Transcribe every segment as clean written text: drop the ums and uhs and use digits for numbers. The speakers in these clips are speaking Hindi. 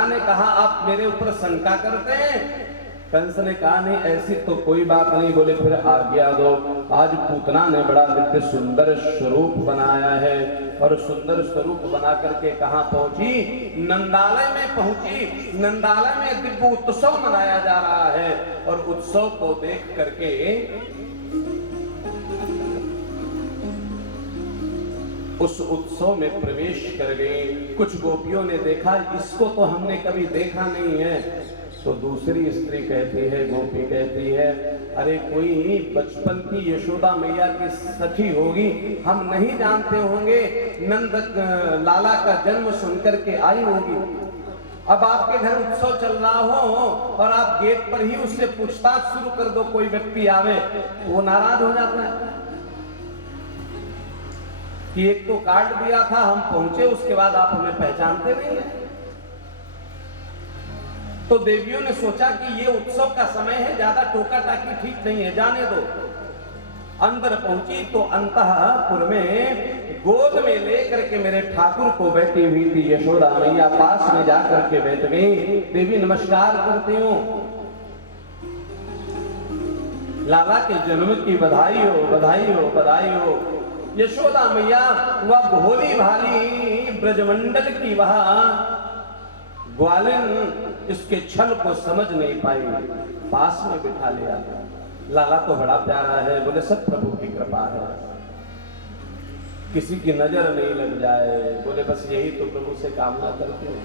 ने कहा आप मेरे ऊपर शंका करते हैं। कंस ने कहा नहीं ऐसी तो कोई बात नहीं। बोले फिर आज्ञा दो। आज पूतना ने बड़ा दिव्य सुंदर स्वरूप बनाया है और सुंदर स्वरूप बना करके कहाँ पहुंची? नंदालय में पहुंची। नंदालय में दिव्य उत्सव मनाया जा रहा है और उत्सव को देख करके उस उत्सव में प्रवेश कर गई। कुछ गोपियों ने देखा इसको तो हमने कभी देखा नहीं है। तो दूसरी स्त्री कहती है, गोपी कहती है, अरे कोई बचपन की यशोदा मैया की सखी होगी, हम नहीं जानते होंगे। नंद लाला का जन्म सुनकर के आई होगी। अब आपके घर उत्सव चल रहा हो और आप गेट पर ही उससे पूछताछ शुरू कर दो, कोई व्यक्ति आवे, वो नाराज हो जाता है कि एक तो कार्ड दिया था, हम पहुंचे, उसके बाद आप हमें पहचानते नहीं हैं। तो देवियों ने सोचा कि ये उत्सव का समय है, ज्यादा टोका टाकी ठीक नहीं है, जाने दो। अंदर पहुंची तो अंतःपुर में गोद में लेकर के मेरे ठाकुर को बैठी हुई थी यशोदा मैया। पास में जाकर के बैठ गई। देवी नमस्कार करती हूँ, लाला के जन्म की बधाई हो, बधाई हो, बधाई हो। यशोदा मैया वह भोली भाली ब्रजमंडल की वह ग्वालिन इसके छल को समझ नहीं पाई, पास में बिठा लिया। लाला तो बड़ा प्यारा है। बोले सब प्रभु की कृपा है, किसी की नजर नहीं लग जाए। बोले बस यही तो प्रभु से कामना करते हैं।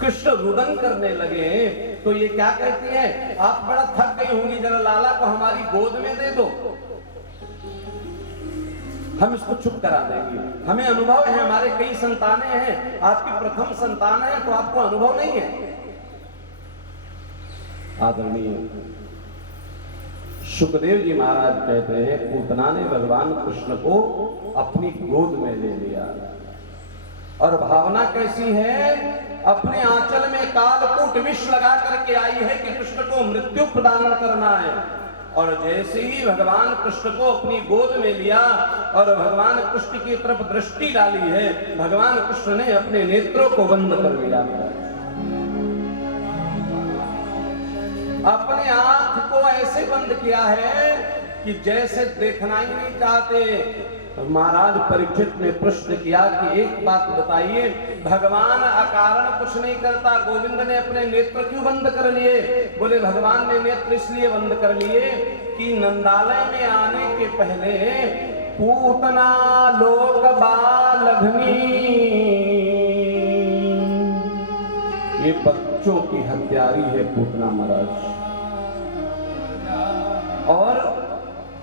कृष्ण रुदन करने लगे तो ये क्या कहती है, आप बड़ा थक गई होंगी, जरा लाला को हमारी गोद में दे दो, हम इसको चुप करा देंगे। हमें अनुभव है, हमारे कई संतानें हैं, आपकी प्रथम संतान है तो आपको अनुभव नहीं है। आदरणीय सुखदेव जी महाराज कहते हैं, पूतना ने भगवान कृष्ण को अपनी गोद में ले लिया और भावना कैसी है, अपने आंचल में कालकूट विष लगा करके आई है कि कृष्ण को मृत्यु प्रदान करना है। और जैसे ही भगवान कृष्ण को अपनी गोद में लिया और भगवान कृष्ण की तरफ दृष्टि डाली है, भगवान कृष्ण ने अपने नेत्रों को बंद कर लिया। अपने आंख को ऐसे बंद किया है कि जैसे देखना ही नहीं चाहते। महाराज परीक्षित ने प्रश्न किया कि एक बात बताइए, भगवान अकारण कुछ नहीं करता, गोविंद ने अपने नेत्र क्यों बंद कर लिए? बोले भगवान ने नेत्र इसलिए बंद कर लिए कि नंदालय में आने के पहले पूतना लोक बालघनी, ये बच्चों की हत्यारी है पूतना महाराज, और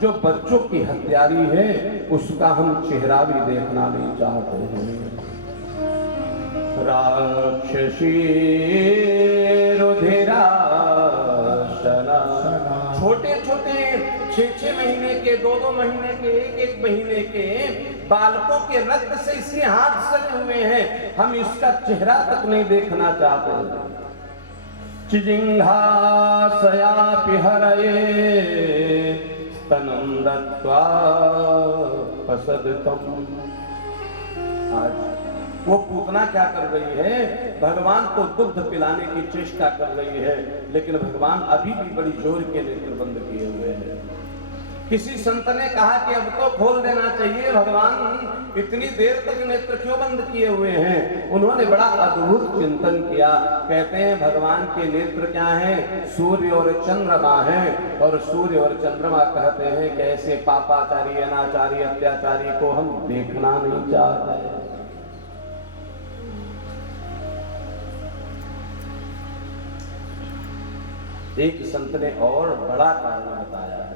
जो बच्चों की हत्यारी है उसका हम चेहरा भी देखना नहीं चाहते हैं। राक्षसी रुधिरा छोटे छोटे 6-6 महीने के, 2-2 महीने के, 1-1 महीने के बालकों के रक्त से इसके हाथ सने हुए हैं, हम इसका चेहरा तक नहीं देखना चाहते। चिजिंघासयापि हरये तनं दत्त्वा प्रसदतम्। आज वो पूतना क्या कर रही है, भगवान को दुग्ध पिलाने की चेष्टा कर रही है, लेकिन भगवान अभी भी बड़ी जोर के नेत्र बंद किए हुए हैं। किसी संत ने कहा कि अब तो खोल देना चाहिए, भगवान इतनी देर तक नेत्र क्यों बंद किए हुए हैं? उन्होंने बड़ा अद्भुत चिंतन किया। कहते हैं भगवान के नेत्र क्या हैं? सूर्य और चंद्रमा हैं, और सूर्य और चंद्रमा कहते हैं कि ऐसे पापाचारी, अनाचारी, अत्याचारी को हम देखना नहीं चाहते। एक संत ने और बड़ा कारण बताया है।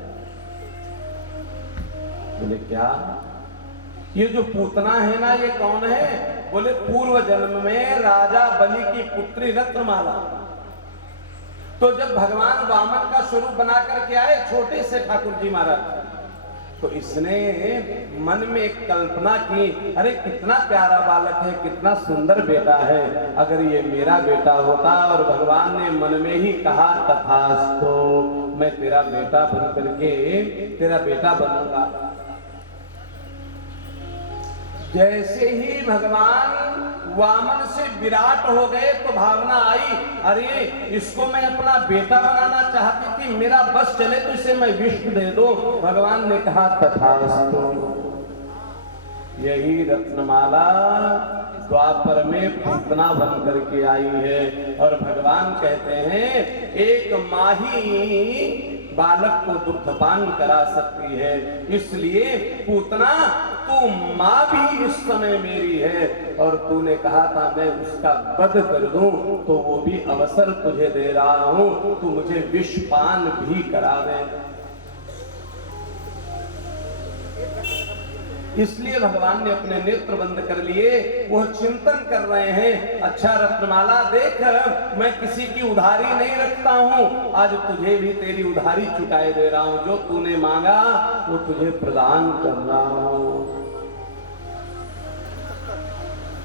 बोले क्या? ये जो पूतना है ना, ये कौन है? बोले पूर्व जन्म में राजा बलि की पुत्री रत्नमाला। तो जब भगवान वामन का स्वरूप बना करके आए छोटे से ठाकुर जी महाराज, तो इसने मन में एक कल्पना की, अरे कितना प्यारा बालक है, कितना सुंदर बेटा है, अगर ये मेरा बेटा होता। और भगवान ने मन में ही कहा तथास्तु, मैं तेरा बेटा बन करके तेरा बेटा बनूंगा। जैसे ही भगवान वामन से विराट हो गए तो भावना आई, अरे इसको मैं अपना बेटा बनाना चाहती थी, मेरा बस चले तो इसे मैं विष दे दो। भगवान ने कहा तथास्तु। यही रत्नमाला द्वापर में पूतना बन करके आई है। और भगवान कहते हैं एक माँ ही बालक को दुग्धपान करा सकती है, इसलिए पूतना तू माँ भी इस समय मेरी है। और तूने कहा था मैं उसका वध कर दूं, तो वो भी अवसर तुझे दे रहा हूं, तू मुझे विषपान भी करा दे। इसलिए भगवान ने अपने नेत्र बंद कर लिए, वो चिंतन कर रहे हैं, अच्छा रत्नमाला देख, मैं किसी की उधारी नहीं रखता हूं, आज तुझे भी तेरी उधारी चुकाए दे रहा हूं, जो तूने मांगा वो तुझे प्रदान कर रहा हूं।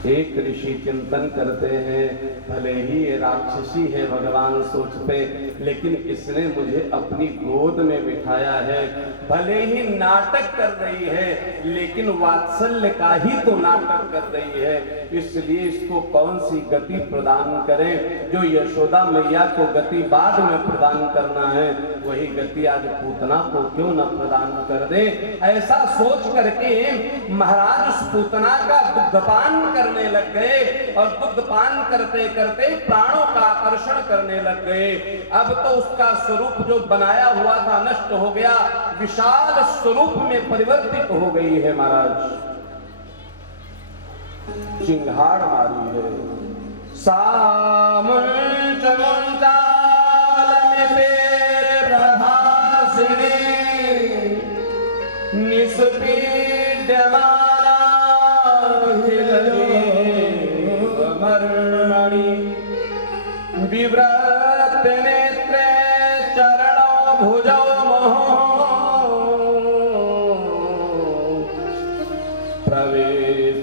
एक ऋषि चिंतन करते हैं, भले ही ये राक्षसी है भगवान सोचते, लेकिन इसने मुझे अपनी गोद में बिठाया है, भले ही नाटक कर रही है लेकिन वात्सल्य का ही तो नाटक कर रही है, इसलिए इसको कौन सी गति प्रदान करें। जो यशोदा मैया को गति बाद में प्रदान करना है, वही गति आज पूतना को क्यों न प्रदान कर दे। ऐसा सोच करके महाराज उस पूतना का दुग्धपान करने लग गए, और दुग्धपान करते करते प्राणों का आकर्षण करने लग गए। अब तो उसका स्वरूप जो बनाया हुआ था नष्ट हो गया, विशाल स्वरूप में परिवर्तित हो गई है। महाराज चिंगाड़ मारी है, सामुंच मुंचाल में तेरे प्रभासिनी निष्पीड्यमाना विव्रत नेत्रे चरणों भुजौ प्रवेश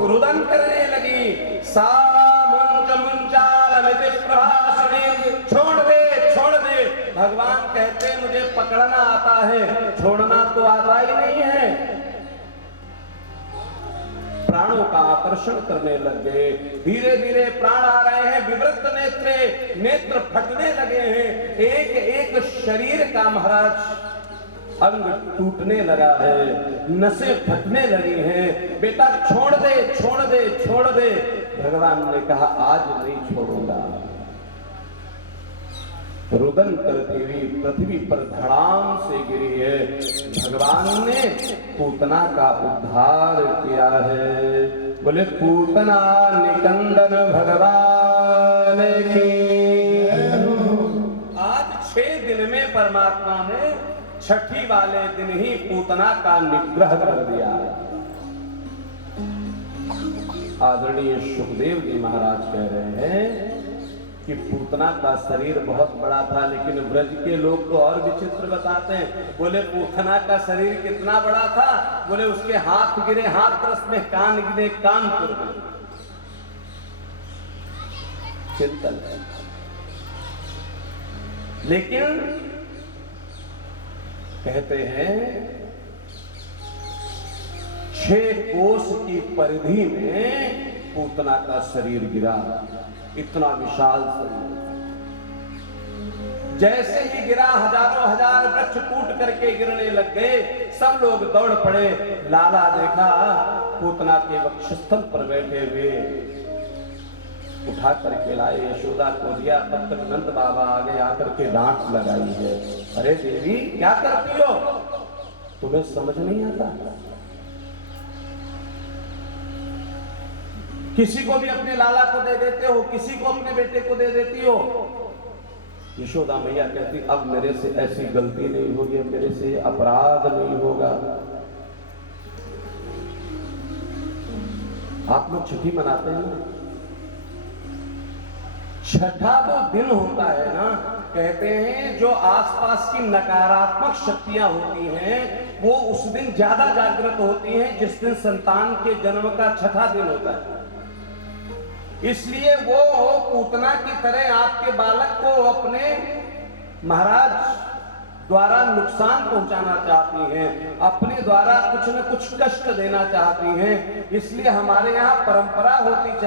रुदन करने लगी। सामुंच मुंचालमिति प्रभासिनी, छोड़ दे छोड़ दे। भगवान कहते मुझे पकड़ना आता है, छोड़ना तो आता ही नहीं है। प्राणों का आकर्षण करने लग गए, धीरे धीरे प्राण आ रहे हैं, विवृत नेत्रे, नेत्र फटने लगे हैं, एक एक शरीर का महाराज अंग टूटने लगा है, नसें फटने लगी हैं। बेटा छोड़ दे छोड़ दे छोड़ दे। भगवान ने कहा आज नहीं छोड़ूंगा। रुदन करती हुई पृथ्वी पर धड़ाम से गिरी है। भगवान ने पूतना का उद्धार किया है। बोले पूतना निकंदन भगवान की। आज 6 दिन में परमात्मा ने छठी वाले दिन ही पूतना का निग्रह कर दिया। आदरणीय सुखदेव जी महाराज कह रहे हैं कि पूतना का शरीर बहुत बड़ा था, लेकिन ब्रज के लोग तो और विचित्र बताते हैं। बोले पूतना का शरीर कितना बड़ा था? बोले उसके हाथ गिरे हाथरस में, कान गिरे कानपुर में। चिंतन है। लेकिन कहते हैं 6 कोस की परिधि में पूतना का शरीर गिरा। इतना विशाल शरीर, जैसे ही गिरा हजारों हजार वृक्ष टूट करके गिरने लग गए। सब लोग दौड़ पड़े। लाला देखा पूतना के वक्षस्थल पर बैठे हुए, उठा करके लाए, यशोदा को दिया। तब तक नंद बाबा आगे आकर के डांट लगाई है, अरे देवी क्या करती हो, तुम्हें समझ नहीं आता? किसी को भी अपने लाला को दे देते हो, किसी को अपने बेटे को दे देती हो। यशोदा मैया कहती अब मेरे से ऐसी गलती नहीं होगी, मेरे से अपराध नहीं होगा। आप लोग छठी मनाते हैं, छठा तो दिन होता है ना। कहते हैं जो आसपास की नकारात्मक शक्तियां होती हैं वो उस दिन ज्यादा जागृत होती हैं जिस दिन संतान के जन्म का छठा दिन होता है। इसलिए वो पूतना की तरह आपके बालक को अपने महाराज द्वारा नुकसान पहुंचाना चाहती हैं, अपने द्वारा कुछ न कुछ कष्ट देना चाहती हैं। इसलिए हमारे यहाँ परंपरा होती